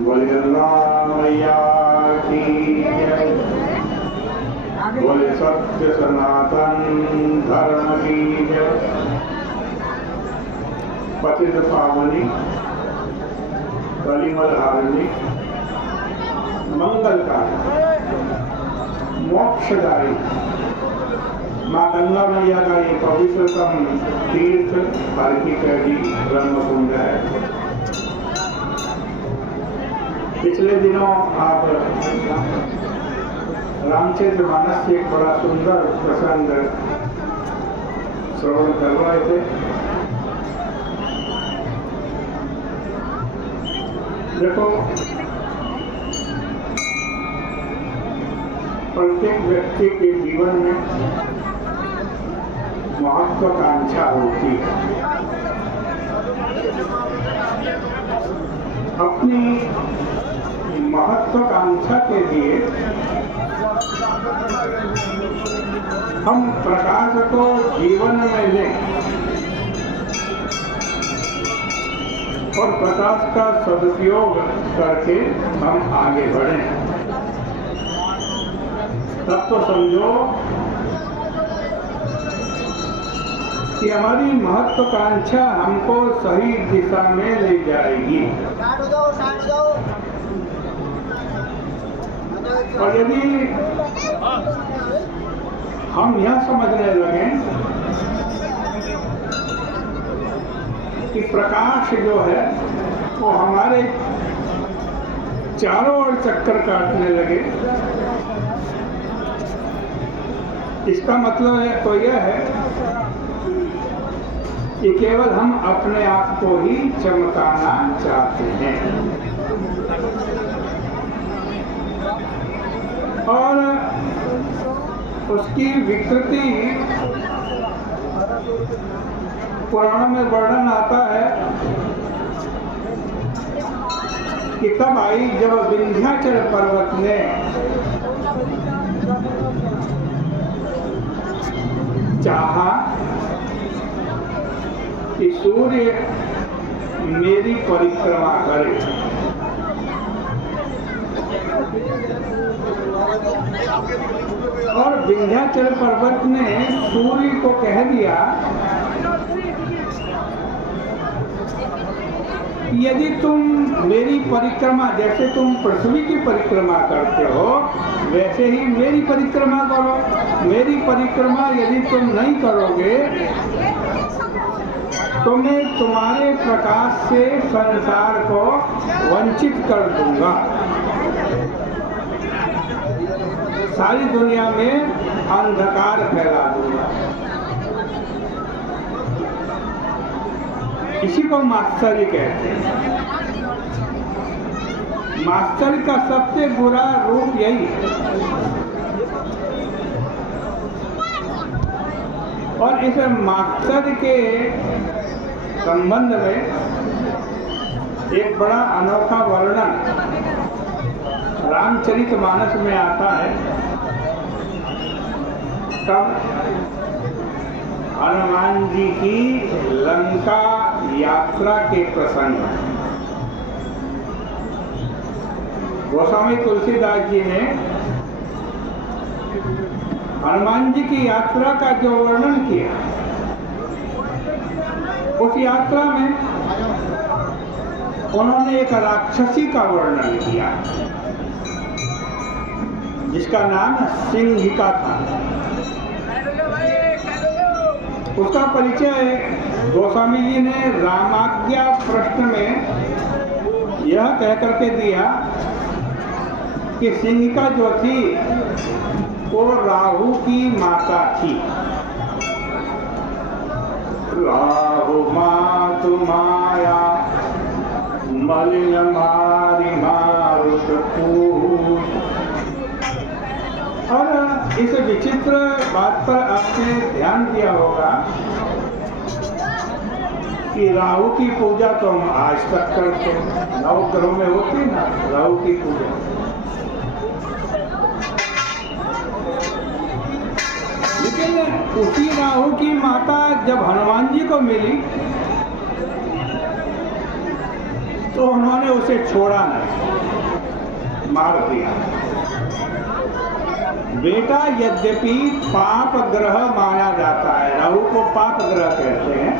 बोले मैया की जय। बोले सत्य सनातन धर्म की जय। पतित पावनी कलिमल हारिणी मंगलकारी मोक्षदायी माँ गंगा मैया का ये पवित्रतम तीर्थ हरकी ब्रह्म कुंड है। पिछले दिनों आप रामचरितमानस से एक बड़ा सुंदर प्रसंग श्रवण कर रहे थे। देखो, प्रत्येक व्यक्ति के जीवन में महत्वाकांक्षा होती है। अपनी महत्वाकांक्षा के लिए हम प्रकाश को जीवन में लें और प्रकाश का सदुपयोग करके हम आगे बढ़ें। तब तो समझो कि हमारी महत्वाकांक्षा हमको सही दिशा में ले जाएगी। और यदि हम यह समझने लगे कि प्रकाश जो है वो हमारे चारों ओर चक्कर काटने लगे, इसका मतलब है तो यह है कि केवल हम अपने आप को ही चमकाना चाहते हैं। और उसकी विकृति पुराणों में वर्णन आता है कि तब आई जब विंध्याचल पर्वत ने चाहा कि सूर्य मेरी परिक्रमा करे। और विंध्याचल पर्वत ने सूर्य को कह दिया यदि तुम मेरी परिक्रमा, जैसे तुम पृथ्वी की परिक्रमा करते हो वैसे ही मेरी परिक्रमा करो। मेरी परिक्रमा यदि तुम नहीं करोगे तो मैं तुम्हारे प्रकाश से संसार को वंचित कर दूंगा, सारी दुनिया में अंधकार फैला दूंगा। इसी को मास्टरी कहते हैं। मास्टरी का सबसे बुरा रूप यही है। और इस मास्टर के संबंध में एक बड़ा अनोखा वर्णन रामचरितमानस में आता है। तब हनुमान जी की लंका यात्रा के प्रसंग गोस्वामी तुलसीदास जी ने हनुमान जी की यात्रा का जो वर्णन किया, उस यात्रा में उन्होंने एक राक्षसी का वर्णन किया जिसका नाम सिंहिका था। उसका परिचय गोस्वामी जी ने रामाज्ञा प्रश्न में यह कहकर के दिया कि सिंहिका जो थी वो राहु की माता थी। राहु मातु माया मलिन मारी मारुत पूत। और इस विचित्र बात पर आपने ध्यान दिया होगा कि राहु की पूजा तो हम आज तक करते हैं। नवग्रहों में होती ना राहु की पूजा। लेकिन उसी राहु की माता जब हनुमान जी को मिली तो उन्होंने उसे छोड़ा नहीं, मार दिया। बेटा यद्यपि पाप ग्रह माना जाता है, राहु को पाप ग्रह कहते हैं,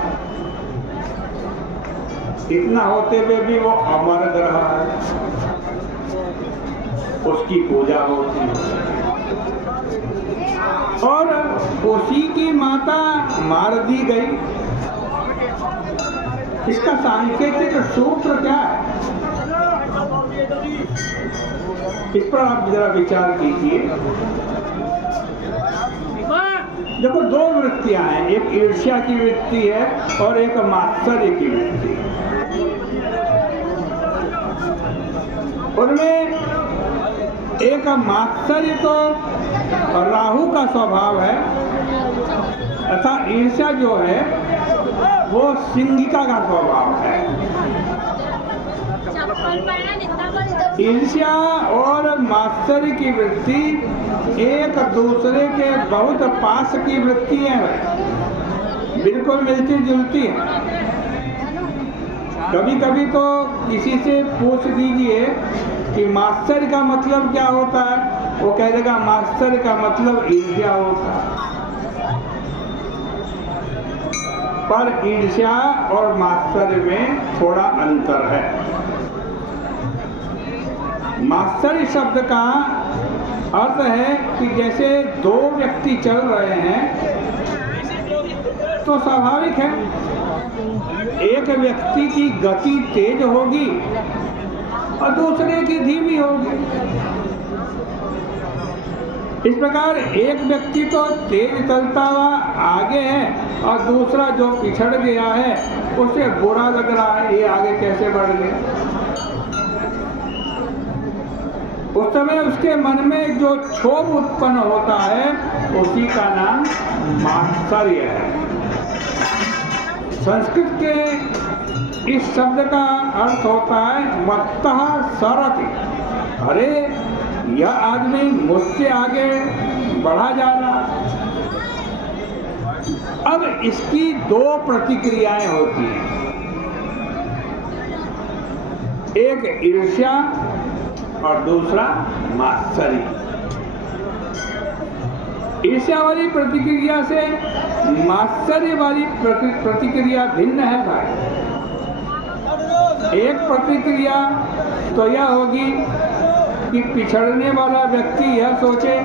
इतना होते हुए भी वो अमर ग्रह है, उसकी पूजा होती है। और उसी की माता मार दी गई। इसका सांकेतिक सूत्र क्या है, इस पर आप जरा विचार कीजिए। देखो, दो वृत्तियां हैं, एक ईर्ष्या की वृत्ति है और एक मात्सर्य की वृत्ति है। उनमें एक मात्सर्य तो राहु का स्वभाव है, तथा ईर्ष्या जो है वो सिंहिका का स्वभाव है। ईर्ष्या और मात्सर्य की वृत्ति एक दूसरे के बहुत पास की वृत्तियां हैं, बिल्कुल मिलती जुलती हैं। कभी कभी तो किसी से पूछ दीजिए कि मात्सर्य का मतलब क्या होता है, वो कह देगा मात्सर्य का मतलब ईर्ष्या होता है। पर ईर्ष्या और मात्सर्य में थोड़ा अंतर है। मात्सर्य शब्द का अर्थ है कि जैसे दो व्यक्ति चल रहे हैं तो स्वाभाविक है एक व्यक्ति की गति तेज होगी और दूसरे की धीमी होगी। इस प्रकार एक व्यक्ति तो तेज चलता हुआ आगे है और दूसरा जो पिछड़ गया है उसे बुरा लग रहा है, ये आगे कैसे बढ़ गया। उस समय उसके मन में जो क्षोभ उत्पन्न होता है उसी का नाम मात्सर्य है। संस्कृत के इस शब्द का अर्थ होता है मत्तः सरति, अरे यह आदमी मुझसे आगे बढ़ा जा रहा। अब इसकी दो प्रतिक्रियाएं होती हैं, एक ईर्ष्या और दूसरा मात्सर्य। ईर्ष्या वाली प्रतिक्रिया से मात्सर्य वाली प्रतिक्रिया भिन्न है भाई। एक प्रतिक्रिया तो यह होगी कि पिछड़ने वाला व्यक्ति यह सोचे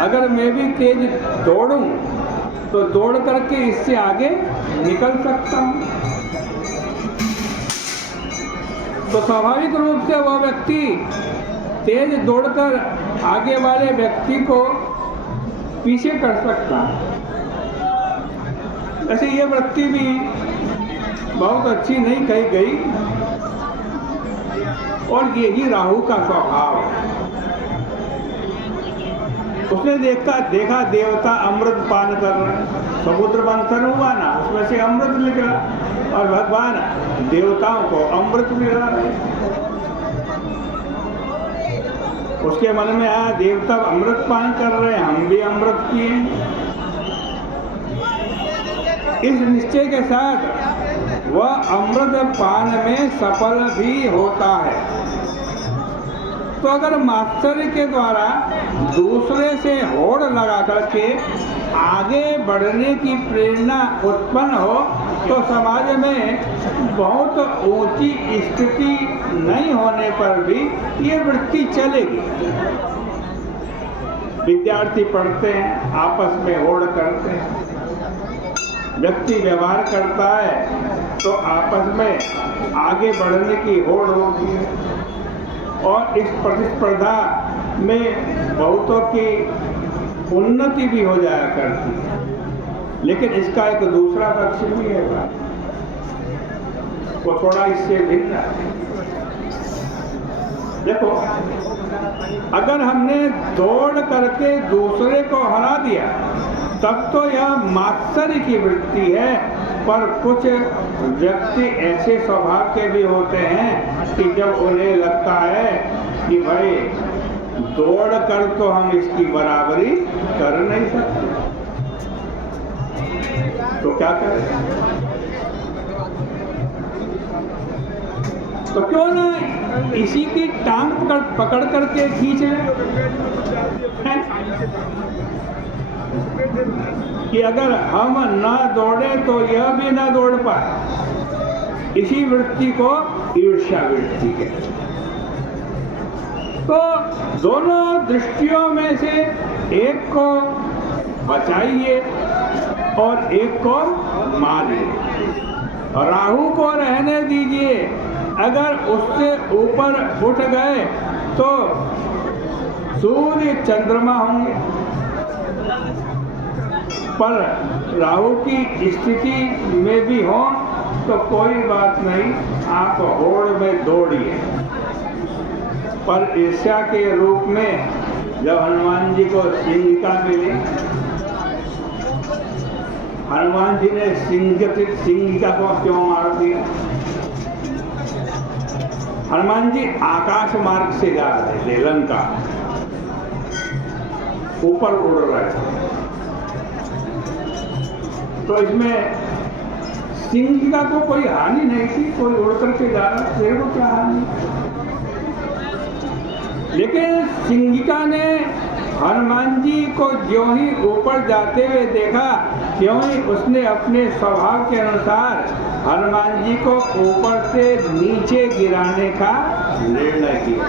अगर मैं भी तेज दौड़ूं तो दौड़ करके इससे आगे निकल सकता हूं। तो स्वाभाविक रूप से वह व्यक्ति तेज दौड़कर आगे वाले व्यक्ति को पीछे कर सकता है। ऐसे ये वृत्ति भी बहुत अच्छी नहीं कही गई और यही राहु का स्वभाव है। उसने देखा देवता अमृत पान कर रहे हैं, समुद्र मंथन हुआ ना, उसमें से अमृत निकला और भगवान देवताओं को अमृत मिला। उसके मन में आया देवता अमृत पान कर रहे हैं, हम भी अमृत पिए। इस निश्चय के साथ वह अमृत पान में सफल भी होता है। तो अगर मात्सर्य के द्वारा दूसरे से होड़ लगा करके आगे बढ़ने की प्रेरणा उत्पन्न हो तो समाज में बहुत ऊंची स्थिति नहीं होने पर भी ये वृत्ति चलेगी। विद्यार्थी पढ़ते हैं, आपस में होड़ करते हैं, व्यक्ति व्यवहार करता है तो आपस में आगे बढ़ने की होड़ होती है और इस प्रतिस्पर्धा में बहुतों की उन्नति भी हो जाया करती है। लेकिन इसका एक दूसरा पक्ष भी है, वो थोड़ा इससे भिन्न है। देखो, अगर हमने दौड़ करके दूसरे को हरा दिया तब तो यह मात्सर्य की वृत्ति है, पर कुछ व्यक्ति ऐसे स्वभाव के भी होते हैं कि जब उन्हें लगता है कि भाई दौड़ कर तो हम इसकी बराबरी कर नहीं सकते, तो क्या करें। तो क्यों ना इसी की टांग पकड़ करके खींच ले, कि अगर हम ना दौड़े तो यह भी ना दौड़ पाए। इसी वृत्ति को ईर्ष्या वृत्ति कहते हैं। तो दोनों दृष्टियों में से एक को बचाइए और एक को मारिए। राहु को रहने दीजिए, अगर उससे ऊपर उठ गए तो सूर्य चंद्रमा होंगे, पर राहु की स्थिति में भी हो तो कोई बात नहीं, आप होड़ में दौड़िए। पर ईर्ष्या के रूप में जब हनुमान जी को सिंहिका मिली, हनुमान जी ने सिंहिका को क्यों मार दिया? हनुमान जी आकाश मार्ग से जा रहे थे, लंका ऊपर उड़ रहे थे, तो इसमें सिंहिका को कोई हानि नहीं थी, कोई उड़ करके जा रहा, शेर को क्या हानि? लेकिन सिंहिका ने हनुमान जी को ज्यों ही ऊपर जाते हुए देखा, त्यों ही उसने अपने स्वभाव के अनुसार हनुमान जी को ऊपर से नीचे गिराने का निर्णय किया।